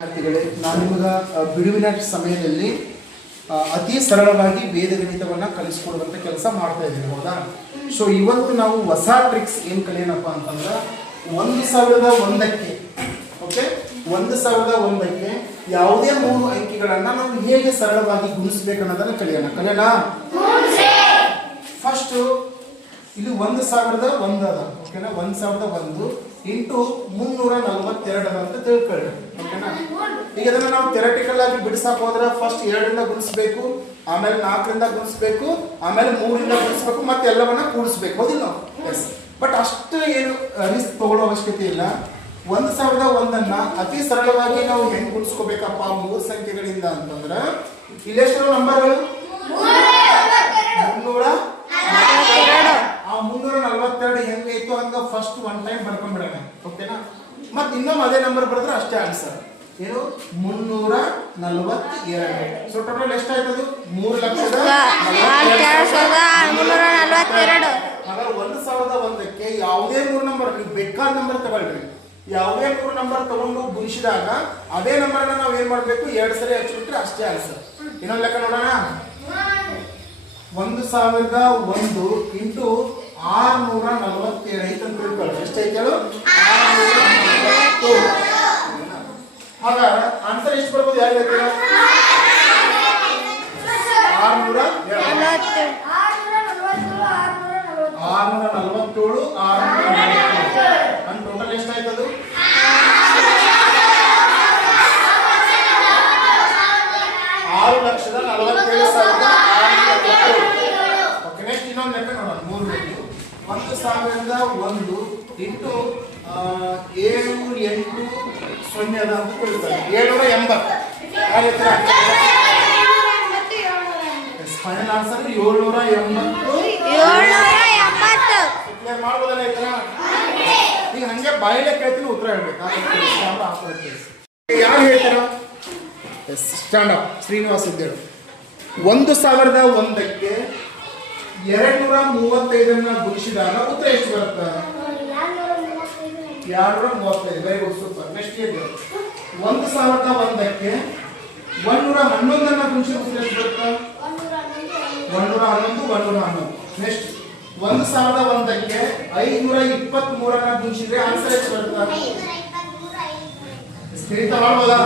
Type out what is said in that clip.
ವಿದ್ಯಾರ್ಥಿಗಳೇ, ನಾನು ನಿಮಗೆ ಬಿಡುವಿನ ಸಮಯದಲ್ಲಿ ಅತಿ ಸರಳವಾಗಿ ವೇದಗಣಿತವನ್ನು ಕಲಿಸ್ಕೊಡುವಂಥ ಕೆಲಸ ಮಾಡ್ತಾ ಇದ್ದೀನಿ. ಹೌದಾ? ಸೊ ಇವತ್ತು ನಾವು ಹೊಸ ಟ್ರಿಕ್ಸ್ ಏನು ಕಲಿಯೋಣಪ್ಪ ಅಂತಂದ್ರೆ 1001ಕ್ಕೆ ಓಕೆ 1001ಕ್ಕೆ ಯಾವುದೇ 3 ಅಂಕಿಗಳನ್ನು ನಾವು ಹೇಗೆ ಸರಳವಾಗಿ ಗುಣಿಸ್ಬೇಕು ಅನ್ನೋದನ್ನು ಕಲಿಯೋಣ. ಫಸ್ಟ್ ಇದು 1001 ಅದ. ಓಕೆನಾ? 1001 ಇಂಟು 342 ಅಂತ ತಿಳ್ಕೊಳ್ಳಿ. ಓಕೆನಾ? ಈಗ ಇದನ್ನ ನಾವು ಥಿಯರಿಟಿಕಲ್ ಆಗಿ ಬಿಡಿಸಕ್ಕೆ ಹೋದ್ರೆ ಫಸ್ಟ್ 2ರಿಂದ ಗುಣಿಸ್ಬೇಕು, ಆಮೇಲೆ 4ರಿಂದ ಗುಣಿಸ್ಬೇಕು, ಆಮೇಲೆ 3ರಿಂದ ಗುಣಿಸ್ಬೇಕು, ಮತ್ತೆ ಎಲ್ಲವನ್ನ ಕೂಡಿಸ್ಬೇಕು. ಹೌದಿಲ್ಲ? ಎಸ್. ಬಟ್ ಅಷ್ಟು ಏನು ರಿಸ್ಕ್ ತಗೊಳ್ಳೋ ಅವಶ್ಯಕತೆ ಇಲ್ಲ. 1001 ಅತಿ ಸರಳವಾಗಿ ನಾವು ಹೆಂಗ್ ಗುಣಿಸ್ಕೋಬೇಕಪ್ಪ 3 ಸಂಖ್ಯೆಗಳಿಂದ ಅಂತಂದ್ರೆ ಇಲ್ಲೆಷ್ಟು ನಂಬರ್ಗಳು? 342 ಹೆಂಗೈತು ಹಂಗ ಫಸ್ಟ್ ಒನ್ ಟೈಮ್ ಬರ್ಕೊಂಡ್ಬಿಡೋಣ. ಓಕೆನಾ? ಮತ್ತೆ ಇನ್ನೊಮ್ಮೆ ಅದೇ ನಂಬರ್ ಬರೆದ್ರೆ ಅಷ್ಟೇ ಆನ್ಸರ್. ಏನು? 342. ಸೊ ಟೋಟಲ್ ಎಷ್ಟಾಯ್ತದು? 3,42,342. ಹಾಗಾದ್ರೆ 1001ಕ್ಕೆ ಯಾವುದೇ 3 ನಂಬರ್, ನೀವು ಬೇಕಾದ ನಂಬರ್ ತಗೊಳ್ರಿ, ಯಾವುದೇ 3 ನಂಬರ್ ತಗೊಂಡು ಗುಣಿಸಿದಾಗ ಅದೇ ನಂಬರ್ನ ನಾವು ಏನ್ ಮಾಡ್ಬೇಕು? 2 ಸರಿ ಹಚ್ಚಿಬಿಟ್ರೆ ಅಷ್ಟೇ ಆನ್ಸರ್. ಇನ್ನೊಂದು ಲೆಕ್ಕ ನೋಡೋಣ. 1001 ಇಂಟು 647 ಐತೆ ಅಂತ ತಿಳ್ಕೊಳ್ಳಿ. ಎಷ್ಟೈತೆ ಹೇಳು? 647. ಹಾಗಾದ್ರೆ ಆನ್ಸರ್ ಎಷ್ಟು ಬರ್ಬೋದು? ಯಾರು ಹೇಳ್ತೀರಾ? 647, 647 ಅಂಡ್ ಟೋಟಲ್ ಎಷ್ಟಾಯ್ತದು? 6,47,650. ಓಕೆ, ನೆಕ್ಸ್ಟ್ ಇನ್ನೊಂದು ಲೆಕ್ಕ ನೋಡೋಣ. 3 1001 ಇಂಟು 780 ಅದ ಅಂತ ತಿಳ್ಕೊಳ್ಳಿ. 780. Final answer 780. ಕ್ಲಿಯರ್ ಮಾಡ್ಬೋದಲ್ಲ ಈ ತರ? ಈಗ ಹಂಗೆ ಬಾಯಿಲೆ ಕೇಳ್ತೀನಿ, ಉತ್ತರ ಹೇಳ್ಬೇಕು. ಯಾರು ಹೇಳ್ತೀರಾ? Stand up. ಶ್ರೀನಿವಾಸ್ ಇದ್ದೇಳು. 1001ಕ್ಕೆ 235 ಗುಣಿಸಿದಾಗ ಉತ್ತರ ಎಷ್ಟು ಬರುತ್ತೆ? 235. Very good, super. ನೆಕ್ಸ್ಟ್ ಇದೆ 1001ಕ್ಕೆ 111 ಗುಣಿಸಿದ ಉತ್ತರ ಎಷ್ಟು ಬರುತ್ತೆ? 111. ನೆಕ್ಸ್ಟ್ 1001ಕ್ಕೆ 523 ಗುಣಿಸಿದ್ರೆ ಆನ್ಸರ್ ಎಷ್ಟು ಬರುತ್ತೆ? ಸ್ನೇಹಿತ ಮಾಡ್ಬೋದಾ?